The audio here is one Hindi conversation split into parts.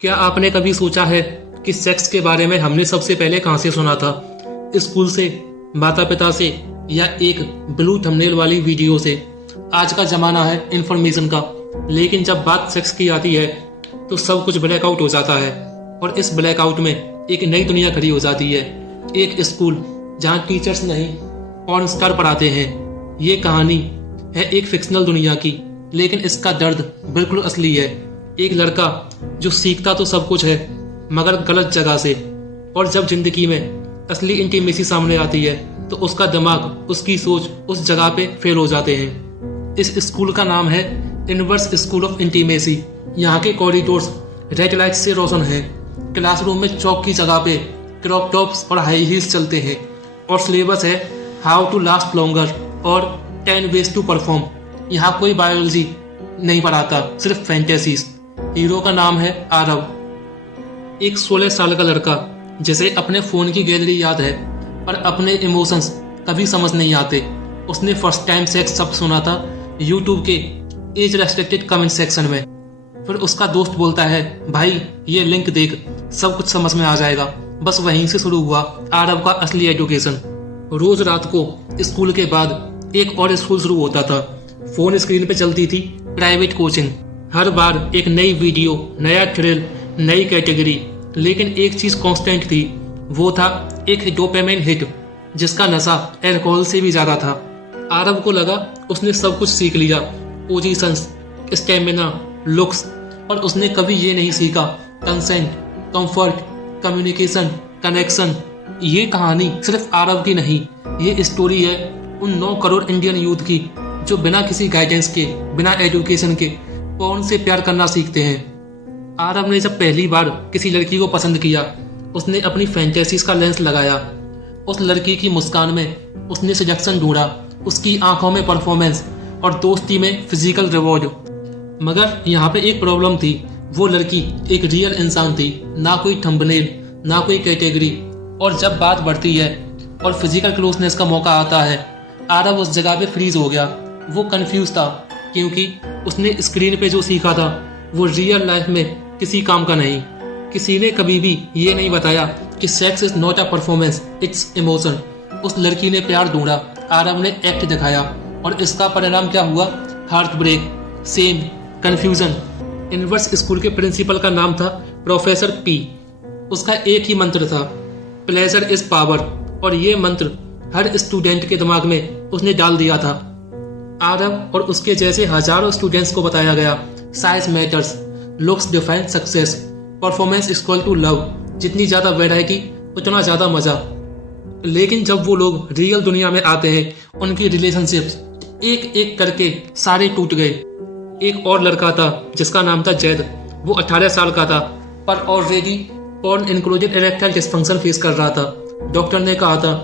क्या आपने कभी सोचा है कि सेक्स के बारे में हमने सबसे पहले कहाँ से सुना था? स्कूल से, माता पिता से, या एक ब्लू थंबनेल वाली वीडियो से? आज का ज़माना है इंफॉर्मेशन का, लेकिन जब बात सेक्स की आती है तो सब कुछ ब्लैकआउट हो जाता है। और इस ब्लैकआउट में एक नई दुनिया खड़ी हो जाती है। एक स्कूल जहाँ टीचर्स नहीं पॉर्न स्टार पढ़ाते हैं। ये कहानी है एक फिक्शनल दुनिया की, लेकिन इसका दर्द बिल्कुल असली है। एक लड़का जो सीखता तो सब कुछ है, मगर गलत जगह से। और जब जिंदगी में असली इंटीमेसी सामने आती है तो उसका दिमाग, उसकी सोच उस जगह पे फेल हो जाते हैं। इस स्कूल का नाम है इनवर्स स्कूल ऑफ इंटीमेसी। यहाँ के कॉरिडोर्स रेड लाइट से रोशन हैं। क्लासरूम में चौक की जगह पे क्रॉप टॉप्स और हाई हील्स चलते हैं। और सिलेबस है हाउ टू लास्ट लॉन्गर और 10 वेज टू परफॉर्म। यहाँ कोई बायोलॉजी नहीं पढ़ाता, सिर्फ फैंटेसीज। हीरो का नाम है आरव, एक 16 साल का लड़का जिसे अपने फ़ोन की गैलरी याद है, पर अपने इमोशंस कभी समझ नहीं आते। उसने फर्स्ट टाइम सेक्स सब सुना था यूट्यूब के एज रेस्ट्रिक्टेड कमेंट सेक्शन में। फिर उसका दोस्त बोलता है, भाई ये लिंक देख, सब कुछ समझ में आ जाएगा। बस वहीं से शुरू हुआ आरव का असली एजुकेशन। रोज रात को स्कूल के बाद एक और स्कूल शुरू होता था। फोन स्क्रीन पे चलती थी प्राइवेट कोचिंग। हर बार एक नई वीडियो, नया थ्रिल, नई कैटेगरी। लेकिन एक चीज कांस्टेंट थी, वो था एक डोपामाइन हिट जिसका नशा अल्कोहल से भी ज्यादा था। आरव को लगा उसने सब कुछ सीख लिया, पोजीशंस, स्टेमिना, लुक्स, और उसने कभी ये नहीं सीखा कंसेंट, कंफर्ट, कम्युनिकेशन, कनेक्शन। ये कहानी सिर्फ आरव की नहीं, ये स्टोरी है उन 9 करोड़ इंडियन यूथ की जो बिना किसी गाइडेंस के, बिना एजुकेशन के पॉर्न से प्यार करना सीखते हैं। आरव ने जब पहली बार किसी लड़की को पसंद किया, उसने अपनी फैंटेसीज का लेंस लगाया। उस लड़की की मुस्कान में उसने सिलेक्शन ढूंढा, उसकी आंखों में परफॉर्मेंस और दोस्ती में फिजिकल रिवॉर्ड। मगर यहाँ पे एक प्रॉब्लम थी, वो लड़की एक रियल इंसान थी, ना कोई थंबनेल, ना कोई कैटेगरी। और जब बात बढ़ती है और फिजिकल क्लोजनेस का मौका आता है, आरव उस जगह पे फ्रीज हो गया। वो कंफ्यूज था क्योंकि उसने स्क्रीन पे जो सीखा था वो रियल लाइफ में किसी काम का नहीं। किसी ने कभी भी ये नहीं बताया कि sex is not a performance, it's emotion. उस लड़की ने प्यार ढूंढा, आरव ने एक्ट दिखाया, और इसका परिणाम क्या हुआ? Heart break, same, confusion. Inverse school के प्रिंसिपल का नाम था प्रोफेसर पी। उसका एक ही मंत्र था, प्लेजर इज पावर। और ये मंत्र हर स्टूडेंट के दिमाग में उसने डाल दिया था। आरव और उसके जैसे हजारों स्टूडेंट्स को बताया गया, size matters, looks define success, performance equal to love. जितनी ज्यादा वैरायटी उतना ज्यादा मजा। लेकिन जब वो लोग रियल दुनिया में आते हैं, उनकी रिलेशनशिप्स एक एक करके सारे टूट गए। एक और लड़का था जिसका नाम था जैद। वो 18 साल का था, पर already porn included erectile dysfunction face कर रहा था। डॉक्टर ने कहा था,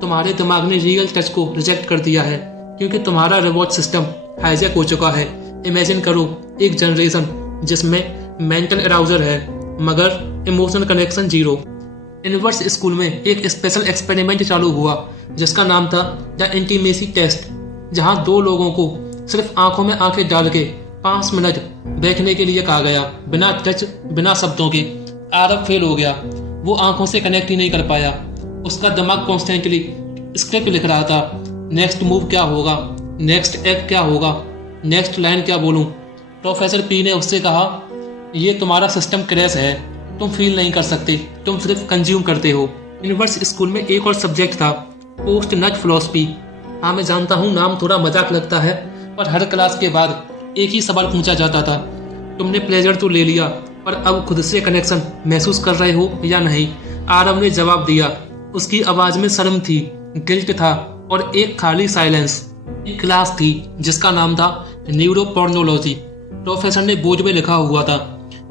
तुम्हारे दिमाग ने रियल टच को रिजेक्ट कर दिया है क्योंकि तुम्हारा रिवॉर्ड सिस्टम हाईजैक हो चुका है। इमेजिन करो एक जनरेशन जिसमें मेंटल अराउजल है मगर emotional connection zero. Inverse school में एक स्पेशल एक्सपेरिमेंट चालू हुआ जिसका नाम था द इंटीमेसी टेस्ट, जहां 2 लोगों को सिर्फ आंखों में आंखें डाल के 5 मिनट बैठने के लिए कहा गया, बिना टच, बिना शब्दों के। आरव फेल हो गया, वो आंखों से कनेक्ट ही नहीं कर पाया। उसका दिमाग कॉन्स्टेंटली स्क्रिप्ट लिख रहा था, नेक्स्ट मूव क्या होगा, नेक्स्ट एक्ट क्या होगा, नेक्स्ट लाइन क्या बोलूं। प्रोफेसर पी ने उससे कहा, ये तुम्हारा सिस्टम क्रैश है, तुम फील नहीं कर सकते, तुम सिर्फ कंज्यूम करते हो। यूनिवर्स स्कूल में एक और सब्जेक्ट था, पोस्ट नट फिलॉसफी। हाँ, मैं जानता हूँ नाम थोड़ा मजाक लगता है, पर हर क्लास के बाद एक ही सवाल पूछा जाता था, तुमने प्लेजर तो ले लिया, पर अब खुद से कनेक्शन महसूस कर रहे हो या नहीं? आरव ने जवाब दिया। उसकी आवाज में शर्म थी, गिल्ट था, और एक खाली साइलेंस। एक क्लास थी जिसका नाम था न्यूरोपोर्नोलॉजी। प्रोफेसर ने बोर्ड में लिखा हुआ था,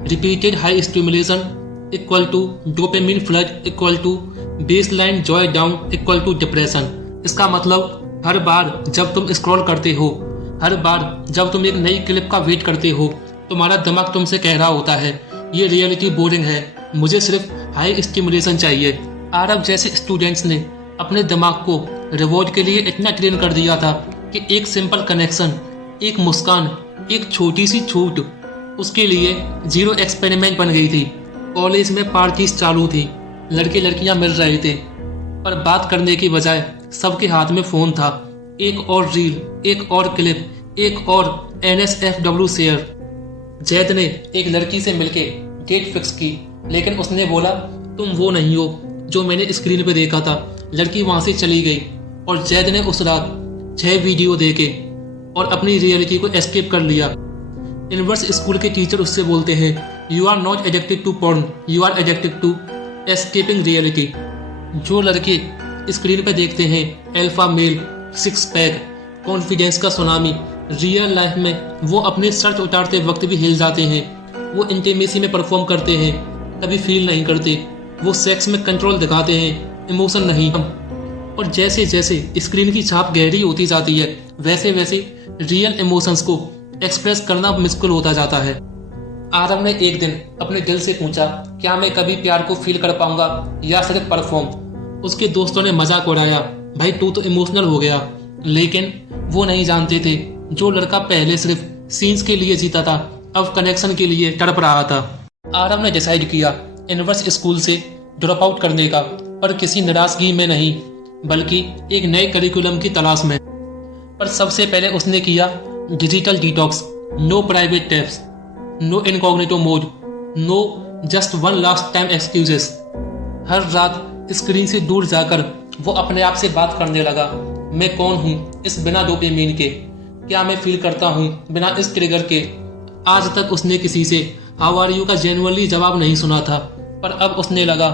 repeated high stimulation equal to dopamine flood equal to baseline joy down equal to depression. इसका मतलब हर बार जब तुम स्क्रॉल करते हो, हर बार जब तुम एक नई क्लिप का वेट करते हो, तुम्हारा दिमाग तुमसे कह रहा होता है, ये रियलिटी बोरिंग है, मुझे सिर्फ हाई स्टिमुलेशन चाहिए। आरव जैसे स्टूडेंट्स ने अपने दिमाग को रिवॉर्ड के लिए इतना ट्रेन कर दिया था कि एक सिंपल कनेक्शन, एक मुस्कान, एक छोटी सी छूट उसके लिए जीरो एक्सपेरिमेंट बन गई थी। कॉलेज में पार्टीज चालू थी, लड़के लड़कियां मिल रहे थे, पर बात करने की बजाय सबके हाथ में फ़ोन था। एक और रील, एक और क्लिप, एक और NSFW शेयर। जैद ने एक लड़की से मिलके डेट फिक्स की, लेकिन उसने बोला तुम वो नहीं हो जो मैंने स्क्रीन पे देखा था। लड़की वहां से चली गई और जैद ने उस रात 6 वीडियो देखे और अपनी रियलिटी को एस्केप कर लिया। इनवर्स स्कूल के टीचर उससे बोलते हैं you are not addicted to porn, you are addicted to escaping reality. जो लड़के स्क्रीन पे देखते हैं alpha male, six pack, confidence का सुनामी, रियल लाइफ में वो अपने शर्ट उतारते वक्त भी हिल जाते हैं। वो इंटीमेसी में परफॉर्म करते हैं, कभी फील नहीं करते। वो सेक्स में कंट्रोल दिखाते हैं, इमोशन नहीं। और जैसे जैसे स्क्रीन की छाप गहरी होती जाती है, वैसे वैसे रियल इमोशंस को एक्सप्रेस करना मुश्किल होता जाता है। आरव ने एक दिन अपने दिल से पूछा क्या मैं कभी प्यार को फील कर पाऊंगा या सिर्फ परफॉर्म। उसके दोस्तों ने मजाक उड़ाया, भाई तू तो इमोशनल हो गया। लेकिन वो नहीं जानते थे जो लड़का पहले सिर्फ सीन्स के लिए जीता था, अब कनेक्शन के लिए तड़प रहा था। आरव ने डिसाइड किया इनवर्स स्कूल से ड्रॉप आउट करने का, पर किसी निराशगी में नहीं, बल्कि एक नए करिकुलम की तलाश में। पर सबसे पहले उसने किया digital detox. No private tabs, no incognito mode, no just one last time excuses. हर रात स्क्रीन से दूर जाकर वो अपने आप से बात करने लगा, मैं कौन हूँ इस बिना डोपामाइन के, क्या मैं फील करता हूँ बिना इस ट्रिगर के। आज तक उसने किसी से हाउ आर यू का जेन्युइनली जवाब नहीं सुना था, पर अब उसने लगा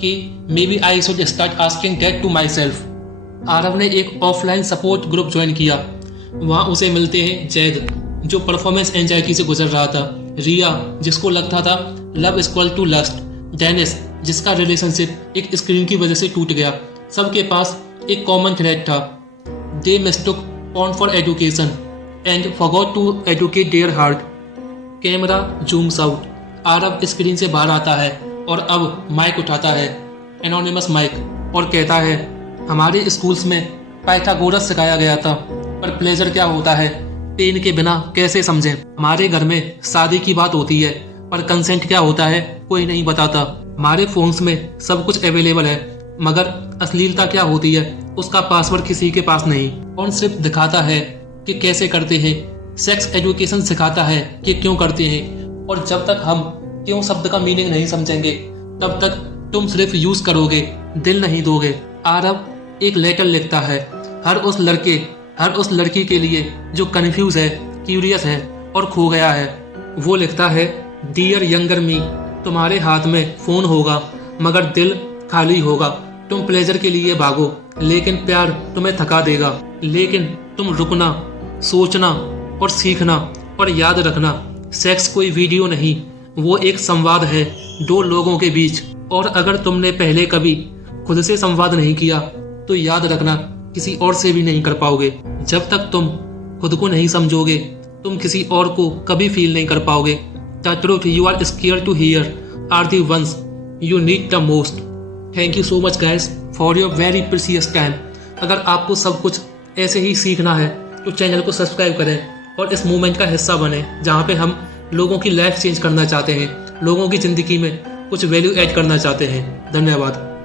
कि may be I should start asking that to my self. Aarav ने एक ऑफलाइन सपोर्ट ग्रुप ज्वाइन किया। वहाँ उसे मिलते हैं जैद जो परफॉर्मेंस एंजाइटी से गुजर रहा था, रिया जिसको लगता था love equal to lust, Dennis जिसका रिलेशनशिप एक स्क्रीन की वजह से टूट गया। सबके पास एक कॉमन थ्रेड था, they mistook porn for education and forgot to educate their heart. Camera zooms out, Aarav screen से बाहर आता है और अब माइक उठाता है, एनोनिमस माइक, और कहता है हमारे स्कूल्स में पाइथागोरस सिखाया गया था, पर प्लेजर क्या होता है पेन के बिना कैसे समझें। हमारे घर में शादी की बात होती है, पर कंसेंट क्या होता है कोई नहीं बताता। हमारे फोन्स में सब कुछ अवेलेबल है, मगर अश्लीलता क्या होती है उसका पासवर्ड किसी के पास नहीं। फोन सिर्फ दिखाता है कि कैसे करते हैं, सेक्स एजुकेशन सिखाता है कि क्यों करते हैं, और जब तक हम क्यों शब्द का मीनिंग नहीं समझेंगे तब तक तुम सिर्फ यूज करोगे, दिल नहीं दोगे। आरव एक लेटर लिखता है हर उस लड़की के लिए जो कंफ्यूज है, क्यूरियस है और खो गया है। वो लिखता है डियर यंगर मी, तुम्हारे हाथ में फोन होगा मगर दिल खाली होगा। तुम प्लेजर के लिए भागो लेकिन प्यार तुम्हें थका देगा। लेकिन तुम रुकना, सोचना और सीखना, और याद रखना सेक्स कोई वीडियो नहीं, वो एक संवाद है दो लोगों के बीच। और अगर तुमने पहले कभी खुद से संवाद नहीं किया तो याद रखना किसी और से भी नहीं कर पाओगे। जब तक तुम खुद को नहीं समझोगे तुम किसी और को कभी फील नहीं कर पाओगे। The truth you are scare to hear are the ones you need the most. Thank you so much guys for your very precious time. अगर आपको सब कुछ ऐसे ही सीखना है तो चैनल को सब्सक्राइब करें और इस मूवमेंट का हिस्सा बने, जहाँ पे हम लोगों की लाइफ चेंज करना चाहते हैं, लोगों की ज़िंदगी में कुछ वैल्यू ऐड करना चाहते हैं। धन्यवाद।